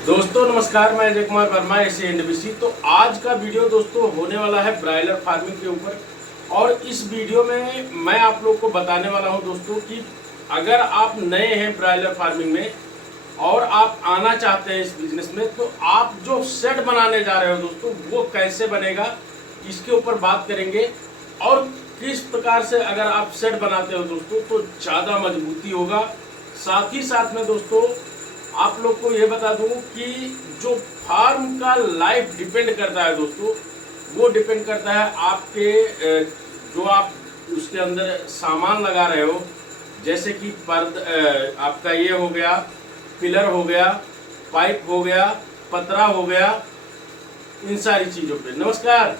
दोस्तों नमस्कार, मैं अजय कुमार वर्मा एसी एनडीबीसी। तो आज का वीडियो दोस्तों होने वाला है ब्रायलर फार्मिंग के ऊपर। और इस वीडियो में मैं आप लोग को बताने वाला हूं दोस्तों कि अगर आप नए हैं ब्रायलर फार्मिंग में और आप आना चाहते हैं इस बिजनेस में, तो आप जो शेड बनाने जा रहे हो दोस्तों वो कैसे बनेगा, इसके ऊपर बात करेंगे। और किस प्रकार से अगर आप शेड बनाते हो दोस्तों तो ज़्यादा मजबूती होगा। साथ ही साथ में दोस्तों आप लोग को ये बता दूं कि जो फार्म का लाइफ डिपेंड करता है दोस्तों, वो डिपेंड करता है आपके जो आप उसके अंदर सामान लगा रहे हो, जैसे कि आपका ये हो गया, पिलर हो गया, पाइप हो गया, पतरा हो गया, इन सारी चीज़ों पे। नमस्कार,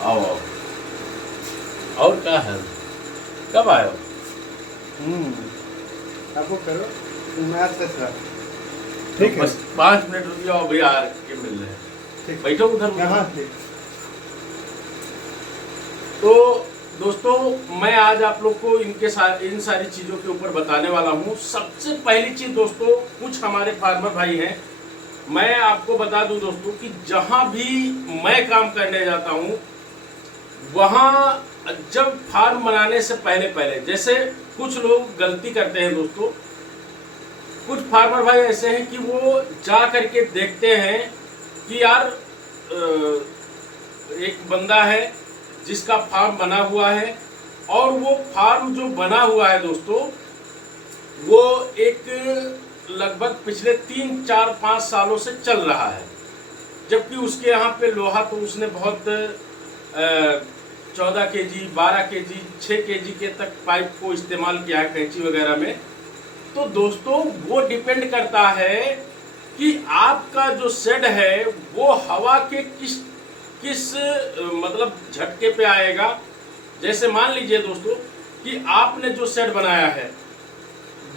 आओ आओ। और क्या है, कब आए हो? आपको करो मैं सर। ठीक है, बस 5 मिनट रुक जाओ भैया, आ के मिल रहे हैं। ठीक, बैठो उधर। यहाँ ठीक। तो दोस्तों मैं आज आप लोग को इन सारी चीज़ों के ऊपर बताने वाला हूँ। सबसे पहली चीज़ दोस्तों, कुछ हमारे फार्मर भाई हैं, मैं आपको बता दूं दोस्तों कि जहाँ भी मैं काम करने जाता हूँ वहाँ जब फार्म बनाने से पहले जैसे कुछ लोग गलती करते हैं दोस्तों, कुछ फार्मर भाई ऐसे हैं कि वो जा करके देखते हैं कि यार एक बंदा है जिसका फार्म बना हुआ है, और वो फार्म जो बना हुआ है दोस्तों वो एक लगभग पिछले 3-4-5 सालों से चल रहा है, जबकि उसके यहाँ पे लोहा तो उसने बहुत 14 केजी, 12 केजी, 6 केजी के तक पाइप को इस्तेमाल किया है कैंची वगैरह में। तो दोस्तों वो डिपेंड करता है कि आपका जो शेड है वो हवा के किस मतलब झटके पे आएगा। जैसे मान लीजिए दोस्तों कि आपने जो शेड बनाया है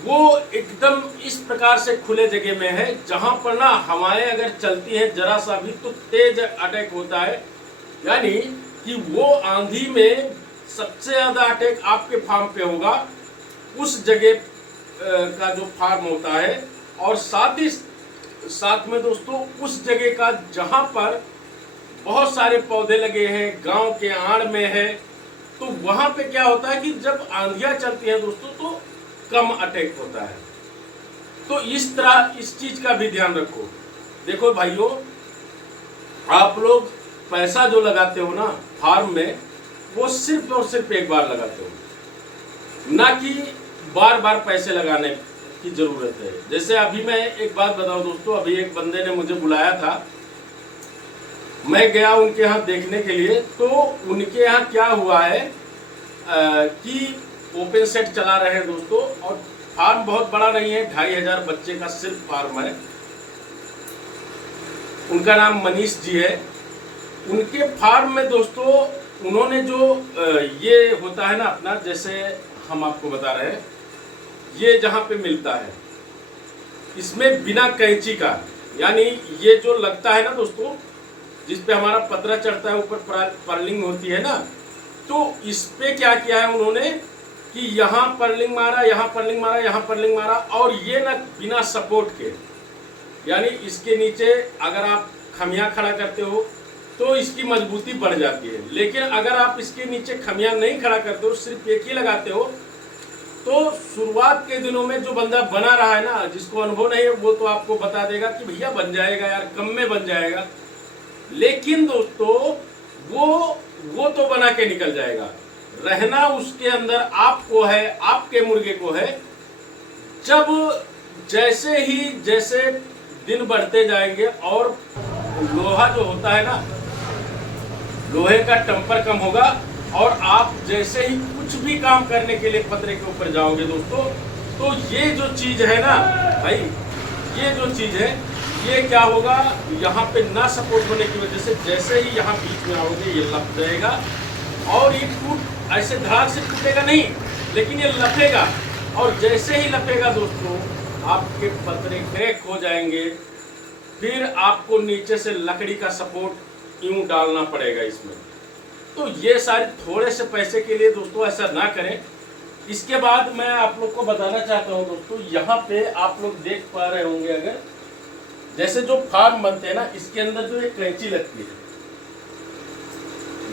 वो एकदम इस प्रकार से खुले जगह में है, जहां पर ना हवाएं अगर चलती हैं जरा सा भी तो तेज अटैक होता है, यानी कि वो आंधी में सबसे ज्यादा अटैक आपके फार्म पे होगा, उस जगह का जो फार्म होता है। और साथ ही साथ में दोस्तों उस जगह का जहां पर बहुत सारे पौधे लगे हैं, गांव के आड़ में है, तो वहां पे क्या होता है कि जब आंधियां चलती हैं दोस्तों तो कम अटैक होता है। तो इस तरह इस चीज का भी ध्यान रखो। देखो भाइयों, आप लोग पैसा जो लगाते हो ना फार्म में, वो सिर्फ और सिर्फ एक बार लगाते हो, ना कि बार बार पैसे लगाने की जरूरत है। जैसे अभी मैं एक बात बताऊं दोस्तों, अभी एक बंदे ने मुझे बुलाया था, मैं गया उनके यहाँ देखने के लिए। तो उनके यहाँ क्या हुआ है कि ओपन सेट चला रहे हैं दोस्तों, और फार्म बहुत बड़ा नहीं है, 2500 बच्चे का सिर्फ फार्म है। उनका नाम मनीष जी है। उनके फार्म में दोस्तों उन्होंने जो ये होता है ना अपना, जैसे हम आपको बता रहे हैं, ये जहाँ पे मिलता है इसमें बिना कैंची का, यानी ये जो लगता है ना दोस्तों जिस पे हमारा पतरा चढ़ता है, ऊपर पर्लिंग होती है ना, तो इस पे क्या किया है उन्होंने कि यहाँ पर्लिंग मारा, यहाँ पर्लिंग मारा, यहाँ पर्लिंग मारा, और ये ना बिना सपोर्ट के, यानी इसके नीचे अगर आप खमिया खड़ा करते हो तो इसकी मजबूती बढ़ जाती है। लेकिन अगर आप इसके नीचे खमिया नहीं खड़ा करते हो, सिर्फ एक ही लगाते हो, तो शुरुआत के दिनों में जो बंदा बना रहा है ना, जिसको अनुभव नहीं है, वो तो आपको बता देगा कि भैया बन जाएगा यार, कम में बन जाएगा। लेकिन दोस्तों वो तो बना के निकल जाएगा, रहना उसके अंदर आपको है, आपके मुर्गे को है। जब जैसे दिन बढ़ते जाएंगे और लोहा जो होता है ना, लोहे का टेम्पर कम होगा, और आप जैसे ही कुछ भी काम करने के लिए पतरे के ऊपर जाओगे दोस्तों, तो ये जो चीज है ना भाई, ये जो चीज है ये क्या होगा, यहाँ पे ना सपोर्ट होने की वजह से जैसे ही यहाँ बीच में आओगे ये लप जाएगा, और ये टूट ऐसे धड़ाक से टूटेगा नहीं, लेकिन ये लपेगा, और जैसे ही लपेगा दोस्तों आपके पतरे क्रैक हो जाएंगे। फिर आपको नीचे से लकड़ी का सपोर्ट यूं डालना पड़ेगा इसमें। तो ये सारे थोड़े से पैसे के लिए दोस्तों ऐसा ना करें। इसके बाद मैं आप लोग को बताना चाहता हूं दोस्तों, यहाँ पे आप लोग देख पा रहे होंगे, अगर जैसे जो फार्म बनते हैं ना, इसके अंदर जो एक कैंची लगती है।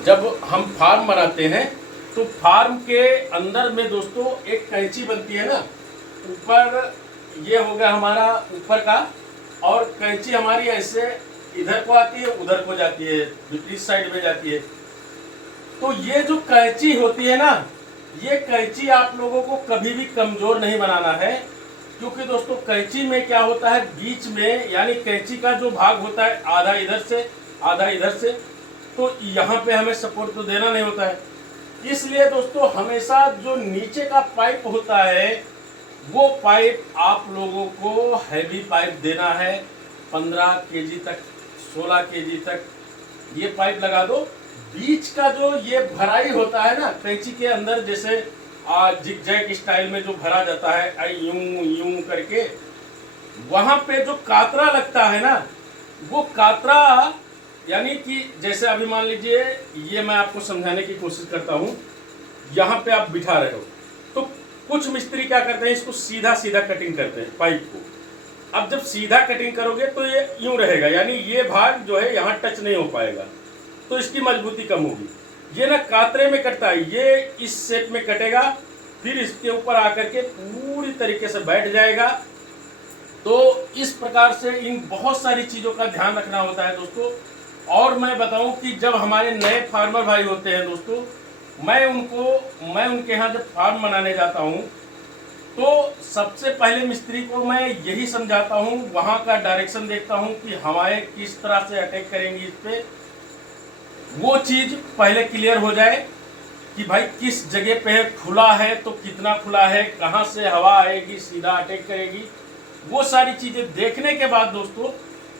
जब हम फार्म बनाते हैं तो फार्म के अंदर में दोस्तों एक कैंची बनती है ना, ऊपर ये हो गया हमारा ऊपर का, और कैंची हमारी ऐसे इधर को आती है, उधर को जाती है, विपरीत साइड में जाती है। तो ये जो कैंची होती है ना, ये कैंची आप लोगों को कभी भी कमजोर नहीं बनाना है, क्योंकि दोस्तों कैंची में क्या होता है, बीच में यानी कैंची का जो भाग होता है, आधा इधर से आधा इधर से, तो यहाँ पे हमें सपोर्ट तो देना नहीं होता है। इसलिए दोस्तों हमेशा जो नीचे का पाइप होता है, वो पाइप आप लोगों को हैवी पाइप देना है। 15 केजी तक, 16 केजी तक ये पाइप लगा दो। बीच का जो ये भराई होता है ना कैंची के अंदर, जैसे जिगजैग स्टाइल में जो भरा जाता है यूं यूं करके, वहां पे जो कातरा लगता है ना, वो कातरा यानी कि जैसे अभी मान लीजिए, ये मैं आपको समझाने की कोशिश करता हूं, यहाँ पे आप बिठा रहे हो, तो कुछ मिस्त्री क्या करते हैं, इसको सीधा सीधा कटिंग करते हैं पाइप को। अब जब सीधा कटिंग करोगे तो ये यूं रहेगा, यानी ये भाग जो है यहाँ टच नहीं हो पाएगा, तो इसकी मजबूती कम होगी। ये ना कातरे में कटता है, ये इस शेप में कटेगा, फिर इसके ऊपर आकर के पूरी तरीके से बैठ जाएगा। तो इस प्रकार से इन बहुत सारी चीजों का ध्यान रखना होता है दोस्तों। और मैं बताऊं कि जब हमारे नए फार्मर भाई होते हैं दोस्तों, मैं उनके यहाँ जब फार्म बनाने जाता हूँ, तो सबसे पहले मिस्त्री को मैं यही समझाता हूँ, वहाँ का डायरेक्शन देखता हूँ कि हवाएं किस तरह से अटैक करेंगी इस पे, वो चीज पहले क्लियर हो जाए कि भाई किस जगह पे खुला है, तो कितना खुला है, कहाँ से हवा आएगी, सीधा अटैक करेगी। वो सारी चीजें देखने के बाद दोस्तों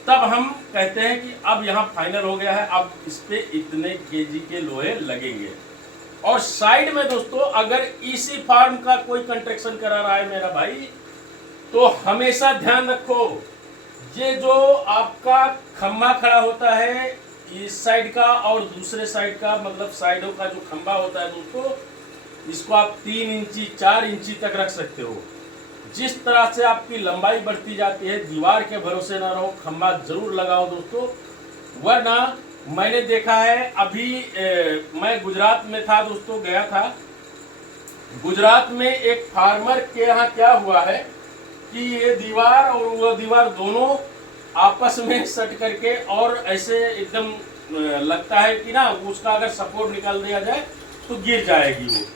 तब हम कहते हैं कि अब यहाँ फाइनल हो गया है, अब इस पे इतने केजी के लोहे लगेंगे। और साइड में दोस्तों अगर इसी फार्म का कोई कंस्ट्रक्शन करा रहा है मेरा भाई, तो हमेशा ध्यान रखो, ये जो आपका खंभा खड़ा होता है इस साइड का और दूसरे साइड का, मतलब साइडों का जो खंभा होता है दोस्तों, इसको आप 3 इंची 4 इंची तक रख सकते हो। जिस तरह से आपकी लंबाई बढ़ती जाती है, दीवार के भरोसे ना रहो, खंभा जरूर लगाओ दोस्तों। वरना मैंने देखा है, अभी मैं गुजरात में था दोस्तों, गया था गुजरात में, एक फार्मर के यहाँ क्या हुआ है कि ये दीवार और वो दीवार दोनों आपस में सट करके, और ऐसे एकदम लगता है कि ना उसका अगर सपोर्ट निकाल दिया जाए तो गिर जाएगी वो।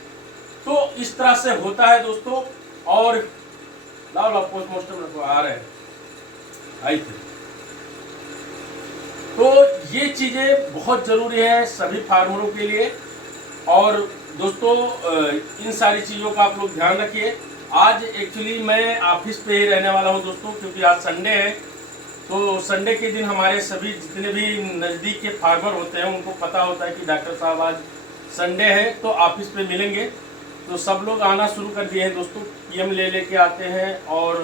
तो इस तरह से होता है दोस्तों। और लाओ पोस्टमास्टर आ रहे हैं, आई थे। तो ये चीजें बहुत जरूरी है सभी फार्मरों के लिए। और दोस्तों इन सारी चीजों का आप लोग ध्यान रखिए। आज एक्चुअली मैं ऑफिस पे ही रहने वाला हूँ दोस्तों, क्योंकि आज संडे है। तो संडे के दिन हमारे सभी जितने भी नज़दीक के फार्मर होते हैं उनको पता होता है कि डॉक्टर साहब आज संडे है तो ऑफिस पे मिलेंगे। तो सब लोग आना शुरू कर दिए हैं दोस्तों, पीएम ले लेके आते हैं और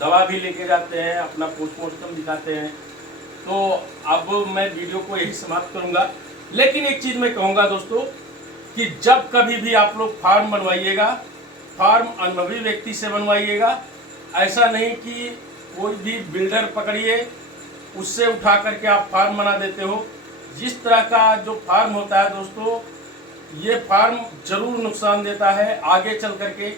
दवा भी लेके जाते हैं, अपना पोस्टमार्टम दिखाते हैं। तो अब मैं वीडियो को यही समाप्त करूंगा। लेकिन एक चीज़ मैं कहूँगा दोस्तों कि जब कभी भी आप लोग फार्म बनवाइएगा, फार्म अनुभवी व्यक्ति से बनवाइएगा। ऐसा नहीं कि कोई भी बिल्डर पकड़िए उससे उठा करके आप फार्म बना देते हो। जिस तरह का जो फार्म होता है दोस्तों, ये फार्म जरूर नुकसान देता है आगे चल करके,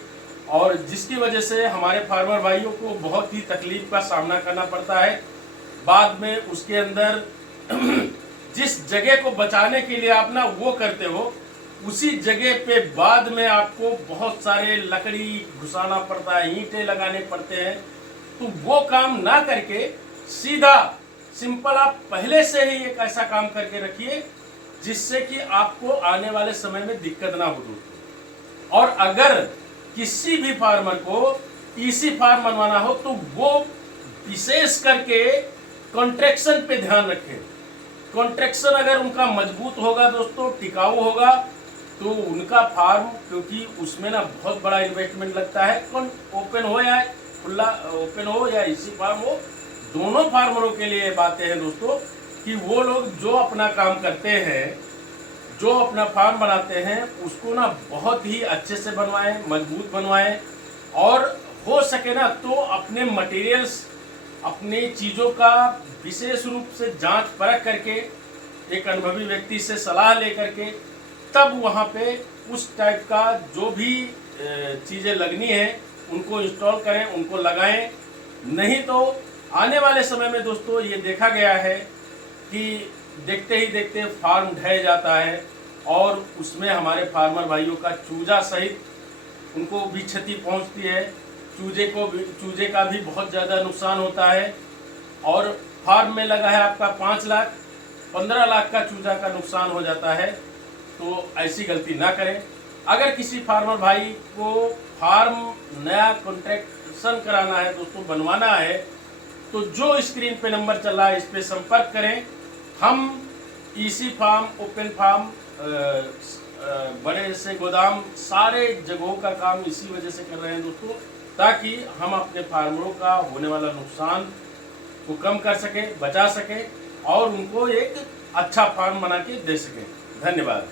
और जिसकी वजह से हमारे फार्मर भाइयों को बहुत ही तकलीफ का सामना करना पड़ता है। बाद में उसके अंदर जिस जगह को बचाने के लिए आप ना वो करते हो, उसी जगह पे बाद में आपको बहुत सारे लकड़ी घुसाना पड़ता है, ईंटें लगाने पड़ते हैं। तो वो काम ना करके सीधा सिंपल आप पहले से ही एक ऐसा काम करके रखिए जिससे कि आपको आने वाले समय में दिक्कत ना हो दोस्तों। और अगर किसी भी फार्मर को ईसी फार्म बनवाना हो तो वो विशेष करके कॉन्ट्रैक्शन पे ध्यान रखें। कॉन्ट्रैक्शन अगर उनका मजबूत होगा दोस्तों, टिकाऊ होगा, तो उनका फार्म, क्योंकि उसमें ना बहुत बड़ा इन्वेस्टमेंट लगता है, ओपन हो या खुला ओपन हो या इसी फार्म हो, दोनों फार्मरों के लिए बातें हैं दोस्तों कि वो लोग जो अपना काम करते हैं, जो अपना फार्म बनाते हैं उसको ना बहुत ही अच्छे से बनवाएं, मजबूत बनवाएं, और हो सके ना तो अपने मटेरियल्स, अपनी चीज़ों का विशेष रूप से जांच परख करके, एक अनुभवी व्यक्ति से सलाह लेकर के तब वहाँ पे उस टाइप का जो भी चीज़ें लगनी है उनको इंस्टॉल करें, उनको लगाएं। नहीं तो आने वाले समय में दोस्तों ये देखा गया है कि देखते ही देखते फार्म ढह जाता है और उसमें हमारे फार्मर भाइयों का चूजा सहित उनको भी क्षति पहुंचती है। चूजे का भी बहुत ज़्यादा नुकसान होता है। और फार्म में लगा है आपका 5 लाख, 15 लाख का चूजा का नुकसान हो जाता है। तो ऐसी गलती ना करें। अगर किसी फार्मर भाई को फार्म नया कॉन्ट्रैक्शन कराना है दोस्तों, बनवाना है, तो जो स्क्रीन पे नंबर चल रहा है इस पे संपर्क करें। हम ईसी फार्म, ओपन फार्म, बड़े से गोदाम, सारे जगहों का काम इसी वजह से कर रहे हैं दोस्तों, ताकि हम अपने फार्मरों का होने वाला नुकसान को कम कर सके, बचा सके और उनको एक अच्छा फार्म बना के दे सकें। धन्यवाद।